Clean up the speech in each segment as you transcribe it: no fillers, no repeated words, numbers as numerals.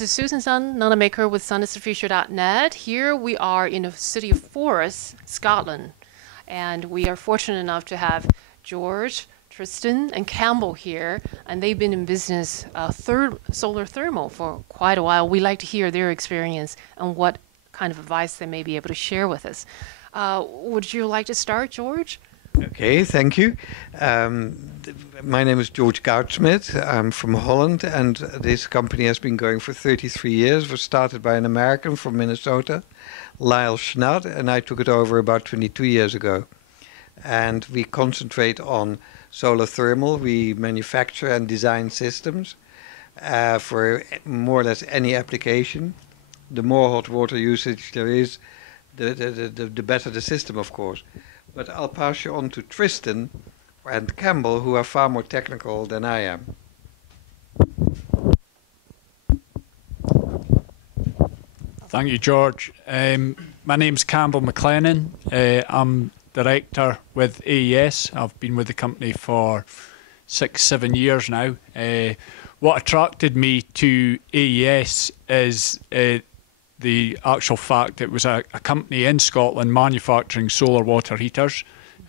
this is Susan Sun, Nanamaker with sunisthefuture.net. Here we are in the city of Forres, Scotland, and we are fortunate enough to have George, Tristan, and Campbell here, and they've been in business solar thermal for quite a while. We like to hear their experience and what kind of advice they may be able to share with us. Would you like to start, George? Okay, thank you. My name is George Goudsmit. I'm from Holland, and this company has been going for 33 years. It was started by an American from Minnesota, Lyle Schnatt, and I took it over about 22 years ago. And we concentrate on solar thermal. We manufacture and design systems for more or less any application. The more hot water usage there is, the better the system, of course. But I'll pass you on to Tristan and Campbell, who are far more technical than I am. Thank you, George. My name's Campbell McKinnon. I'm director with AES. I've been with the company for 6-7 years now. What attracted me to AES is the actual fact it was a company in Scotland manufacturing solar water heaters.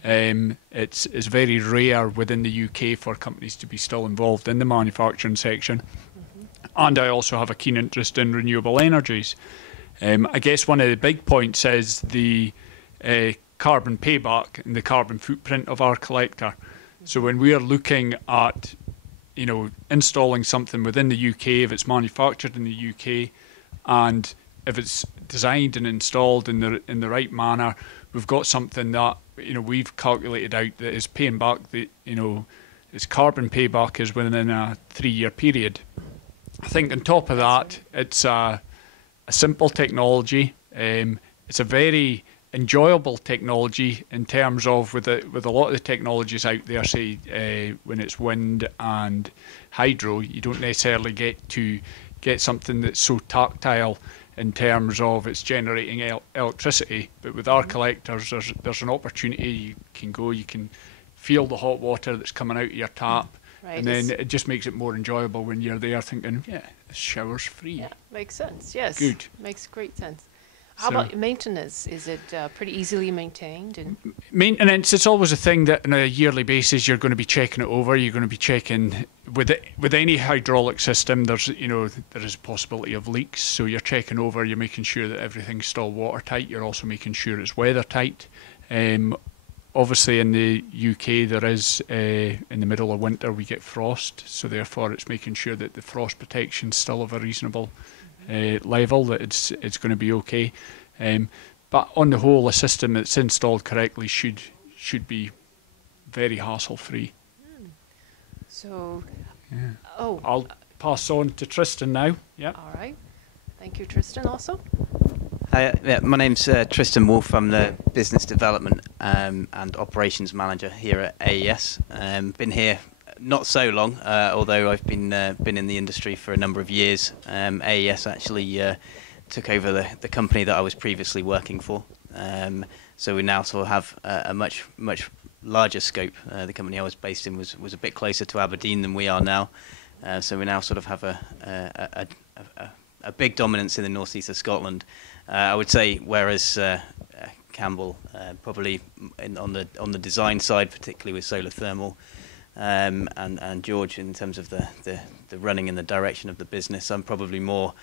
It's very rare within the UK for companies to be still involved in the manufacturing section. And I also have a keen interest in renewable energies. I guess one of the big points is the carbon payback and the carbon footprint of our collector. So when we are looking at, installing something within the UK, if it's manufactured in the UK, and if it's designed and installed in the right manner, we've got something that we've calculated out that is paying back its carbon payback is within a 3-year period. I think on top of that, it's a simple technology. It's a very enjoyable technology in terms of with a lot of the technologies out there, say when it's wind and hydro, you don't necessarily get something that's so tactile in terms of it's generating electricity. But with our collectors, there's an opportunity. You can feel the hot water that's coming out of your tap, right. And then it just makes it more enjoyable when you're there thinking, yeah, the shower's free. Yeah, makes sense, yes. Good. Makes great sense. How about maintenance? Is it pretty easily maintained? Maintenance, it's always a thing that on a yearly basis you're going to be checking it over. You're going to be checking with any hydraulic system. There is a possibility of leaks, so you're checking over. You're making sure that everything's still watertight. You're also making sure it's weathertight. Obviously, in the UK, there is in the middle of winter we get frost, so therefore it's making sure that the frost protection's still of a reasonable level, that it's going to be okay. But on the whole, a system that's installed correctly should be very hassle-free. So, yeah. I'll pass on to Tristan now. Yeah. All right. Thank you, Tristan. Also. Hi, my name's Tristan Wolfe. I'm the business development and operations manager here at AES. Been here not so long, although I've been in the industry for a number of years. AES actually took over the company that I was previously working for. So we now sort of have a much larger scope. The company I was based in was a bit closer to Aberdeen than we are now. So we now sort of have a big dominance in the northeast of Scotland. I would say, whereas Campbell probably on the design side, particularly with solar thermal, and George in terms of the running and the direction of the business, I'm probably more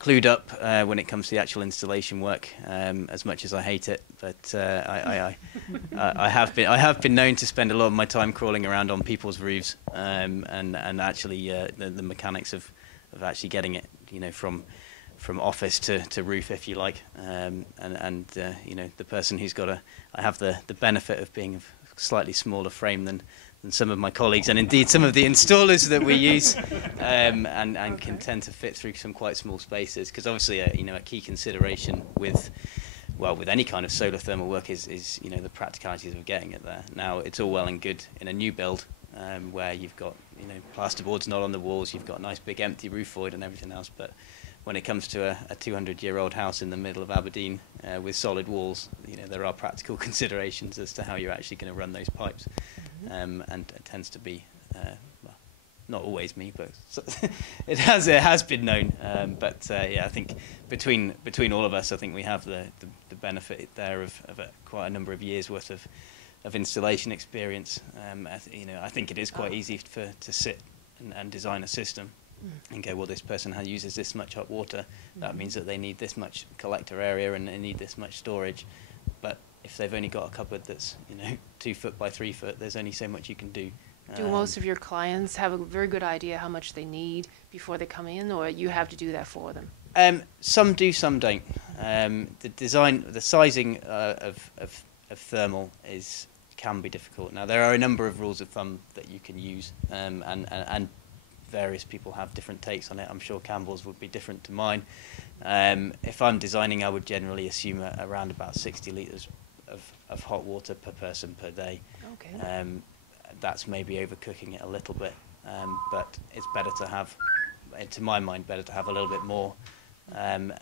clued up when it comes to the actual installation work, as much as I hate it. But I have been known to spend a lot of my time crawling around on people's roofs, and actually the mechanics of actually getting it, from office to roof, if you like, and the person who's got I have the benefit of being a slightly smaller frame than some of my colleagues, and indeed some of the installers that we use, and can tend to fit through some quite small spaces. Because obviously, a key consideration with any kind of solar thermal work is the practicalities of getting it there. Now, it's all well and good in a new build where you've got plasterboards not on the walls, you've got a nice big empty roof void and everything else, but when it comes to a 200-year-old house in the middle of Aberdeen with solid walls, there are practical considerations as to how you're actually going to run those pipes, and it tends to be not always me, but it has been known. Yeah, I think between all of us, I think we have the benefit there of quite a number of years worth of installation experience. I think it is quite easy to sit and design a system and go, well, this person uses this much hot water. That means that they need this much collector area and they need this much storage. But if they've only got a cupboard that's 2 foot by 3 foot, there's only so much you can do. Do most of your clients have a very good idea how much they need before they come in, or you have to do that for them? Some do, some don't. The sizing of thermal can be difficult. Now, there are a number of rules of thumb that you can use, and various people have different takes on it. I'm sure Campbell's would be different to mine. If I'm designing, I would generally assume around about 60 litres of hot water per person per day. Okay. That's maybe overcooking it a little bit, but it's better to have, to my mind, better to have a little bit more, and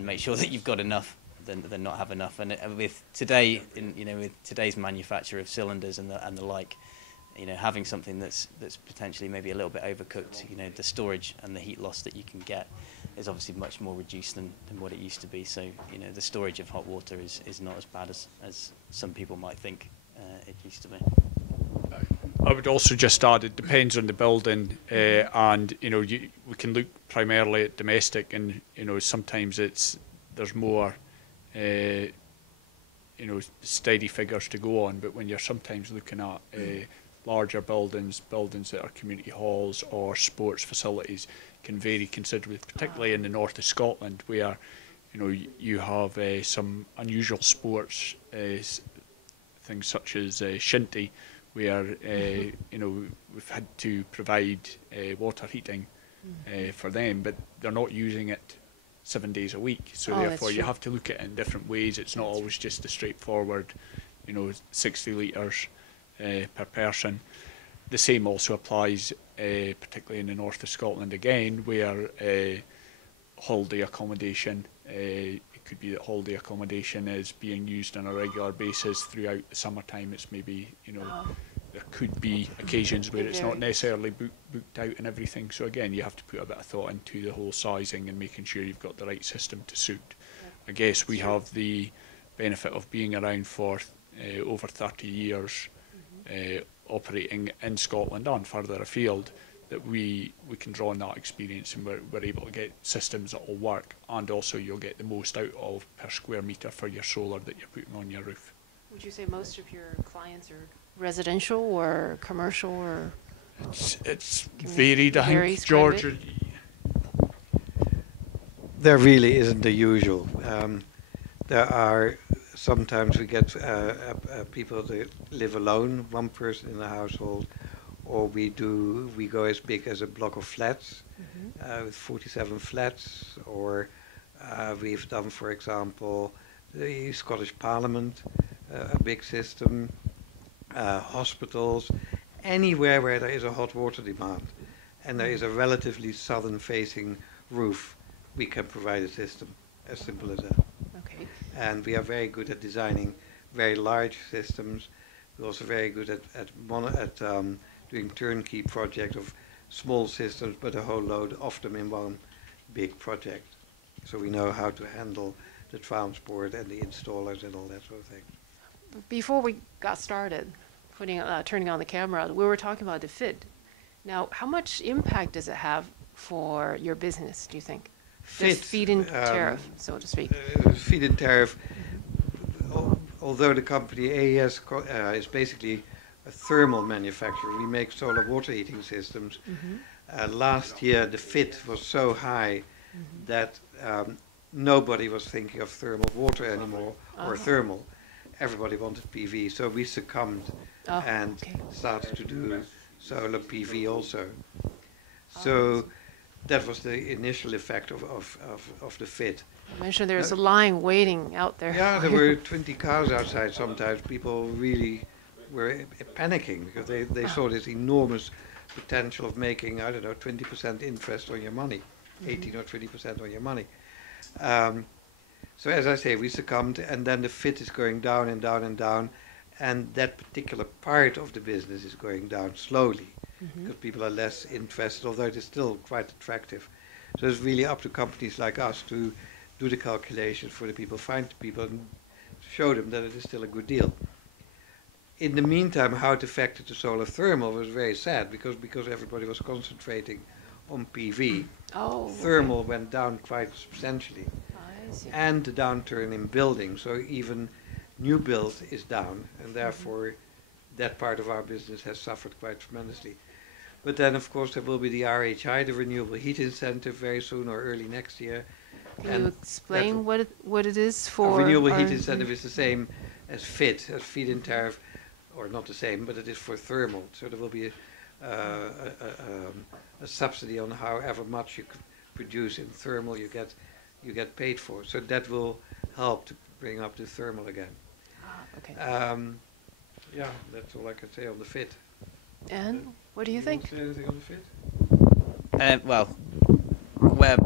make sure that you've got enough than not have enough. And with today, with today's manufacture of cylinders and the like, having something that's potentially maybe a little bit overcooked, the storage and the heat loss that you can get is obviously much more reduced than what it used to be. So the storage of hot water is not as bad as some people might think it used to be. I would also just add, it depends on the building, and we can look primarily at domestic, and sometimes there's more steady figures to go on. But when you're sometimes looking at larger buildings that are community halls or sports facilities, can vary considerably, particularly in the north of Scotland, where you have some unusual sports things such as shinty, where we've had to provide water heating for them, but they're not using it 7 days a week. So therefore you have to look at it in different ways. It's not always just a straightforward 60 litres per person. The same also applies particularly in the north of Scotland again, where holiday accommodation, it could be that holiday accommodation is being used on a regular basis throughout the summertime. It's maybe there could be occasions where it's not necessarily booked out and everything. So again, you have to put a bit of thought into the whole sizing and making sure you've got the right system to suit. I guess we have the benefit of being around for over 30 years, operating in Scotland and further afield, that we can draw on that experience, and we're able to get systems that will work, and also you'll get the most out of per square metre for your solar that you're putting on your roof. Would you say most of your clients are residential or commercial, or? It's varied, I think, George. There really isn't the usual. There are sometimes we get people that live alone, one person in the household, or we go as big as a block of flats with 47 flats, or we've done, for example, the Scottish Parliament, a big system, hospitals, anywhere where there is a hot water demand and there is a relatively southern facing roof, we can provide a system, as simple as that. Okay. And we are very good at designing very large systems. We're also very good at doing turnkey projects of small systems, but a whole load of them in one big project. So we know how to handle the transport and the installers and all that sort of thing. Before we got started, turning on the camera, we were talking about the FID. Now, how much impact does it have for your business, do you think? The feed-in tariff, so to speak. Feed-in tariff, although the company AES is basically a thermal manufacturer, we make solar water heating systems. Last year the FID was so high that nobody was thinking of thermal water anymore, or thermal. Everybody wanted PV, so we succumbed and started to do solar PV also. So that was the initial effect of the FID. You mentioned there was a line waiting out there. Yeah, there were 20 cars outside sometimes. People really were panicking because they saw this enormous potential of making, I don't know, 20% interest on your money, 18 or 20% on your money. So as I say, we succumbed, and then the FID is going down and down and down, and that particular part of the business is going down slowly. because people are less interested, although it is still quite attractive. So it's really up to companies like us to do the calculations for the people, find the people, and show them that it is still a good deal. In the meantime, how it affected the solar thermal was very sad, because everybody was concentrating on PV. Oh, Thermal went down quite substantially, I see. and the downturn in building. So even new build is down, and therefore that part of our business has suffered quite tremendously. But then, of course, there will be the RHI, the renewable heat incentive, very soon or early next year. Can you explain what it is for? A renewable heat incentive is the same as Feed-In Tariff, or not the same, but it is for thermal. So there will be a subsidy on however much you produce in thermal you get paid for. So that will help to bring up the thermal again. Okay. Yeah, that's all I can say on the FIT. And what do you think? Want to say anything on the FIT? Well, where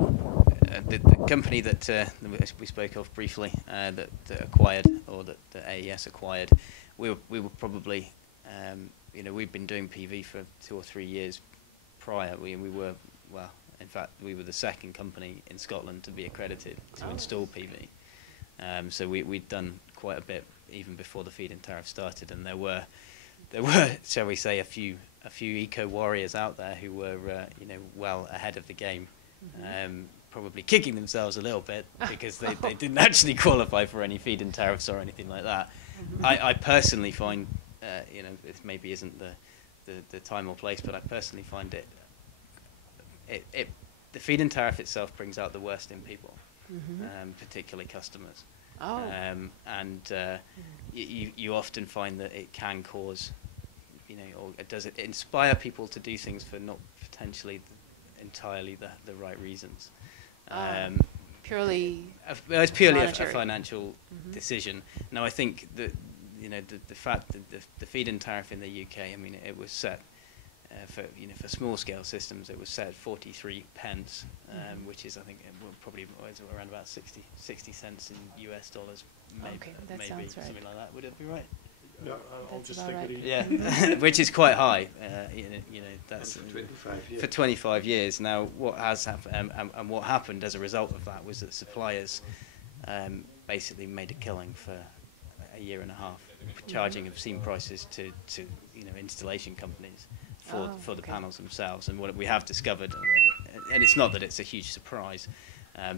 the company that we spoke of briefly, that acquired, or that AES acquired, we were probably, we've been doing PV for 2 or 3 years prior. We were, well, in fact, we were the second company in Scotland to be accredited to install PV. So we'd done quite a bit even before the feed-in tariff started, and there were, shall we say, a few eco warriors out there who were, well ahead of the game, probably kicking themselves a little bit because they didn't actually qualify for any feed-in tariffs or anything like that. I personally find, it maybe isn't the time or place, but I personally find the feed-in tariff itself brings out the worst in people, particularly customers. Oh. You often find that it can cause, or does it inspire people to do things for not potentially entirely the right reasons. Purely. It's purely a monetary. financial decision. Now, I think that the fact that the feed-in tariff in the UK, I mean, it was set for small scale systems. It was set at 43 pence, which is, I think, probably around about 60 cents in US dollars, maybe, Okay, that maybe sounds right. something like that. Would it be right? No, I'll That's just about think right. that Yeah, which is quite high. That's For 25 years. for 25 years. Now, what has happened, and what happened as a result of that was that suppliers basically made a killing for a year and a half, charging obscene prices to installation companies for the panels themselves. And what we have discovered, and it's not that it's a huge surprise,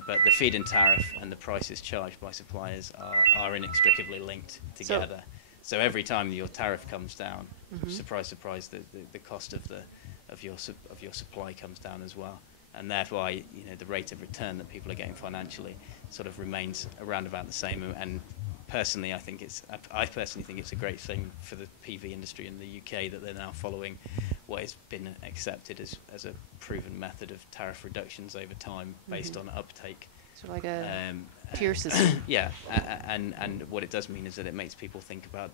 but the feed-in tariff and the prices charged by suppliers are inextricably linked together. So every time your tariff comes down, surprise, surprise, the cost of your supply comes down as well, and therefore the rate of return that people are getting financially sort of remains around about the same. And personally, I personally think it's a great thing for the PV industry in the UK that they're now following what has been accepted as a proven method of tariff reductions over time based on uptake. So like a tier system. Yeah, and what it does mean is that it makes people think about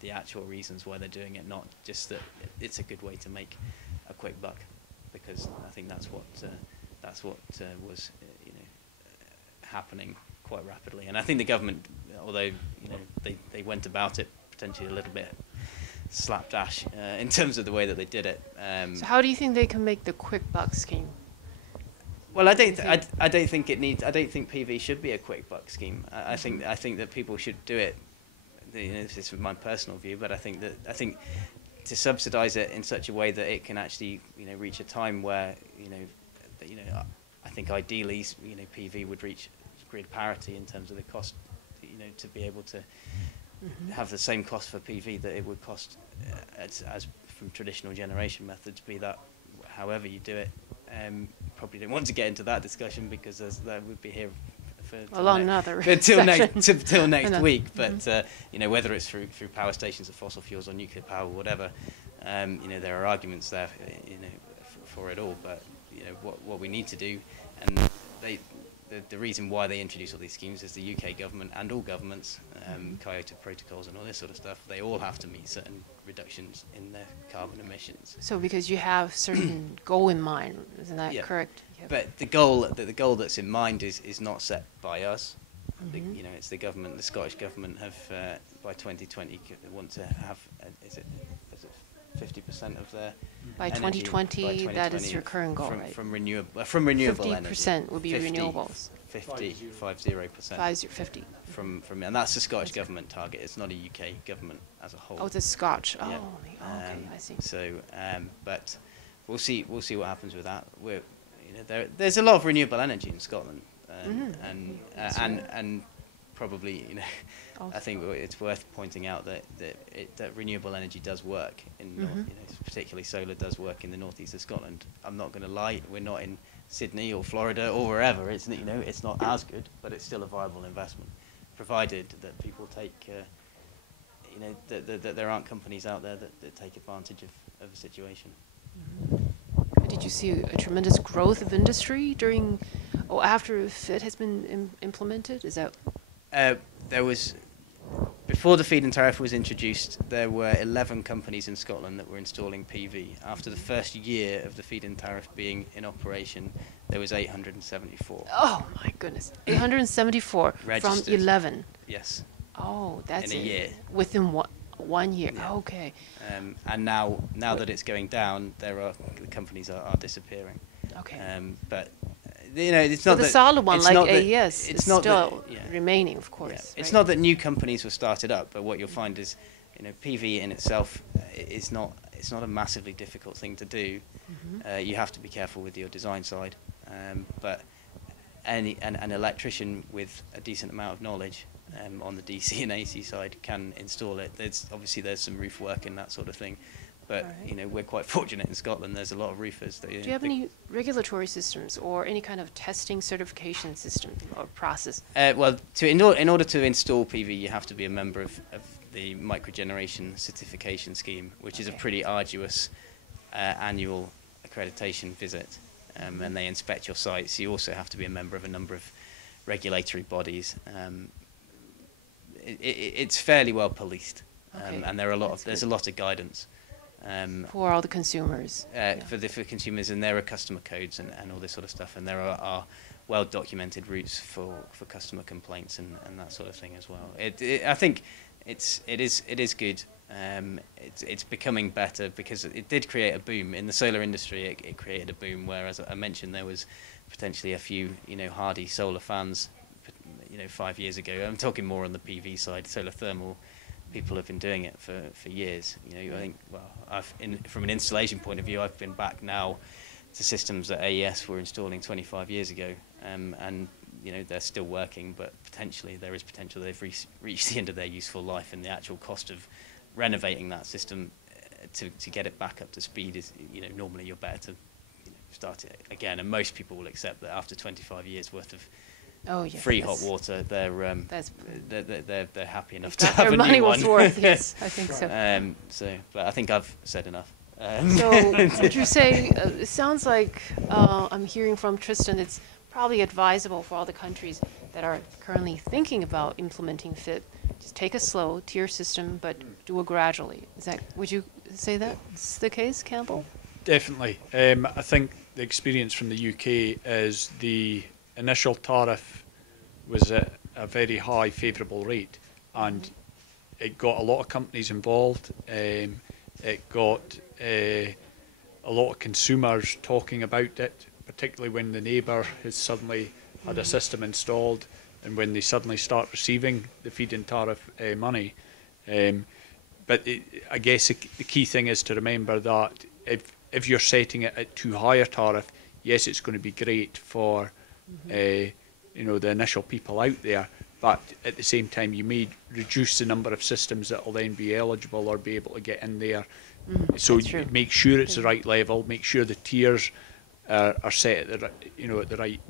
the actual reasons why they're doing it, not just that it's a good way to make a quick buck, because I think that's what was happening quite rapidly. And I think the government, although they went about it potentially a little bit slapdash in terms of the way that they did it. So how do you think they can make the quick buck scheme? Well, I don't think PV should be a quick buck scheme. I think that people should do it. This is my personal view, but I think to subsidise it in such a way that it can actually reach a time where I think ideally PV would reach grid parity in terms of the cost, to be able to have the same cost for PV that it would cost as from traditional generation methods, be that however you do it. Probably don't want to get into that discussion because that would be here for till next week. But whether it's through power stations of fossil fuels or nuclear power or whatever, there are arguments there, for it all. But what we need to do, and the reason why they introduce all these schemes is the UK government and all governments, Kyoto protocols and all this sort of stuff, they all have to meet certain reductions in their carbon emissions. So because you have certain goal in mind, isn't that Yeah. correct? But the goal that's in mind is not set by us. It's the government. The Scottish government have by 2020 want to have is it 50% of their By energy 2020, that is your current goal, right? from renewable energy. 50% would be renewables. 50%. 50. And that's the Scottish government target. It's not a UK government as a whole. Oh, the Scotch. Oh, Yeah. okay, I see. So, but we'll see what happens with that. There's a lot of renewable energy in Scotland, and probably, I think it's worth pointing out that renewable energy does work in particularly solar does work in the northeast of Scotland. I'm not going to lie, we're not in Sydney or Florida or wherever. It's not as good, but it's still a viable investment, provided that people take that there aren't companies out there that take advantage of the situation. Did you see a tremendous growth of industry after FIT has been implemented? Is that? There was, before the feed-in tariff was introduced, there were 11 companies in Scotland that were installing PV. After the first year of the feed-in tariff being in operation, there was 874. Oh my goodness, 874 from Registered. 11. Yes. Oh, that's in a year. Within 1 year. Yeah. Okay. And now that it's going down, the companies are disappearing. Okay. But it's so not the that solid one, it's like not that- AES, it's is not still that- yeah. remaining, of course. Yeah. Right? It's not that new companies were started up, but what you'll find is, PV in itself is not. It's not a massively difficult thing to do. You have to be careful with your design side, but an electrician with a decent amount of knowledge on the DC and AC side can install it. There's some roof work and that sort of thing, but Right. we're quite fortunate in Scotland. There's a lot of roofers. Do you have any regulatory systems or any kind of testing certification system or process? Well, in order to install PV, you have to be a member of the microgeneration certification scheme, which is a pretty arduous annual accreditation visit, and they inspect your sites. You also have to be a member of a number of regulatory bodies. It's fairly well policed, and there's a lot of guidance. For all the consumers. For consumers, and there are customer codes and all this sort of stuff, and there are well documented routes for customer complaints and that sort of thing as well. I think it is good. It's becoming better because it did create a boom in the solar industry. It created a boom where, as I mentioned, there was potentially a few hardy solar fans 5 years ago. I'm talking more on the PV side. Solar thermal people have been doing it for years. I think, from an installation point of view, I've been back now to systems that AES were installing 25 years ago, and they're still working, but there is potential they've reached the end of their useful life, and the actual cost of renovating that system to get it back up to speed is, normally you're better to start it again, and most people will accept that after 25 years worth of free hot water, they're happy enough to have a new one. Their money was worth, yes, I think so. But I think I've said enough. So, would you say, it sounds like I'm hearing from Tristan, it's probably advisable for all the countries that are currently thinking about implementing FIT, just take a slow tier system, but do it gradually. Would you say that's the case, Campbell? Definitely. I think the experience from the UK is the initial tariff was at a very high favourable rate, and it got a lot of companies involved. It got a lot of consumers talking about it, particularly when the neighbour has suddenly had a system installed and when they suddenly start receiving the feed-in tariff money. But I guess the key thing is to remember that if you're setting it at too high a tariff, yes, it's going to be great for the initial people out there, but at the same time you may reduce the number of systems that will then be eligible or be able to get in there. So you make sure it's the right level, make sure the tiers are set at the right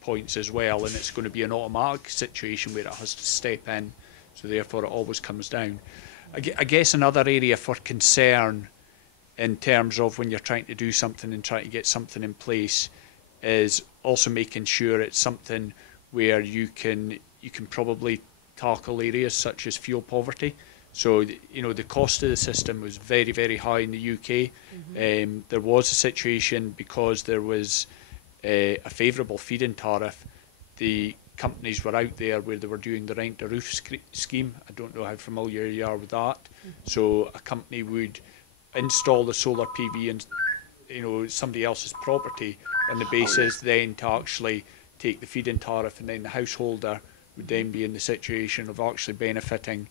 points as well, and it's going to be an automatic situation where it has to step in, so therefore it always comes down. I guess another area for concern in terms of when you're trying to do something and trying to get something in place is also making sure it's something where you can probably tackle areas such as fuel poverty. So the cost of the system was very, very high in the UK. There was a situation because there was a favourable feed-in tariff. The companies were out there where they were doing the rent-a-roof scheme. I don't know how familiar you are with that. So a company would install the solar PV in, somebody else's property, on the basis then to actually take the feed-in tariff, and then the householder would then be in the situation of actually benefiting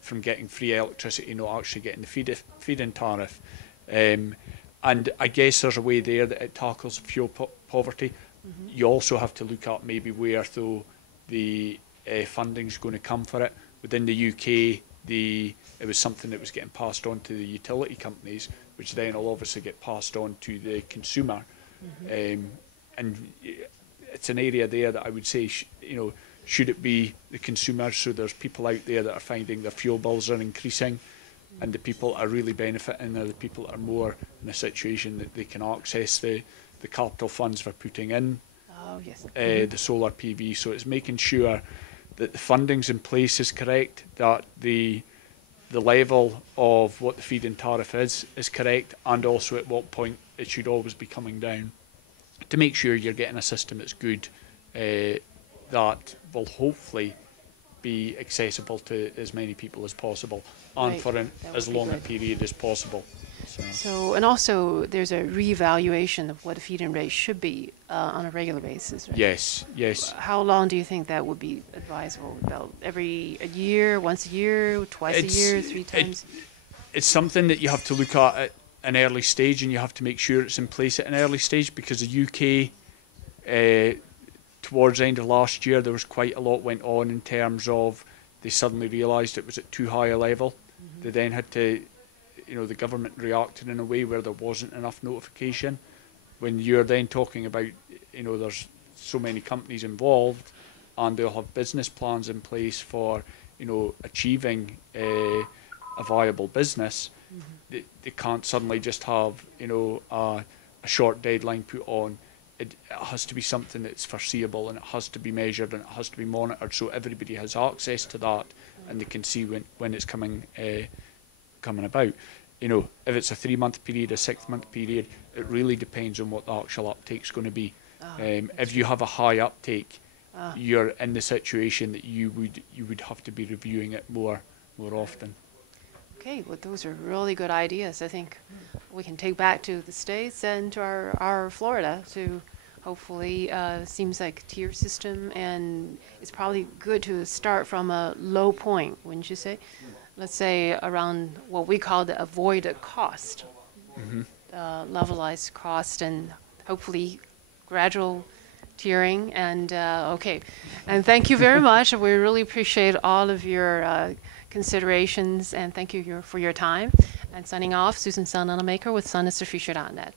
from getting free electricity, not actually getting the feed-in tariff. And I guess there's a way there that it tackles fuel poverty. You also have to look at maybe where though the funding's going to come for it. Within the UK, it was something that was getting passed on to the utility companies, which then will obviously get passed on to the consumer. And it's an area there that I would say, should it be the consumers? So there's people out there that are finding their fuel bills are increasing, and the people that are really benefiting are the people that are more in a situation that they can access the capital funds for putting in the solar PV. So it's making sure that the funding's in place is correct, that the level of what the feed-in tariff is correct, and also at what point it should always be coming down, to make sure you're getting a system that's good, that will hopefully be accessible to as many people as possible, and for as long a period as possible. So, and also there's a reevaluation of what a feed-in rate should be on a regular basis, right? Yes, yes. How long do you think that would be advisable? About a year, once a year, twice a year, 3 times? It's something that you have to look at an early stage, and you have to make sure it's in place at an early stage, because the UK, towards the end of last year, there was quite a lot went on in terms of they suddenly realised it was at too high a level. They then had to, the government reacted in a way where there wasn't enough notification. When you're then talking about, there's so many companies involved, and they'll have business plans in place for, achieving a viable business. They can't suddenly just have, a short deadline put on. It has to be something that's foreseeable, and it has to be measured, and it has to be monitored, so everybody has access to that, and they can see when it's coming about. If it's a 3-month period, a 6-month period, it really depends on what the actual uptake's going to be. If you have a high uptake, you're in the situation that you would have to be reviewing it more often. Okay, well, those are really good ideas. I think we can take back to the States and to our Florida to hopefully, seems like tier system, and it's probably good to start from a low point, wouldn't you say? Let's say around what we call the avoided cost, levelized cost, and hopefully gradual tiering. And okay, and thank you very much. We really appreciate all of your considerations, and thank you for your time. And signing off, Susan Sun, Maker with sunisthefuture.net.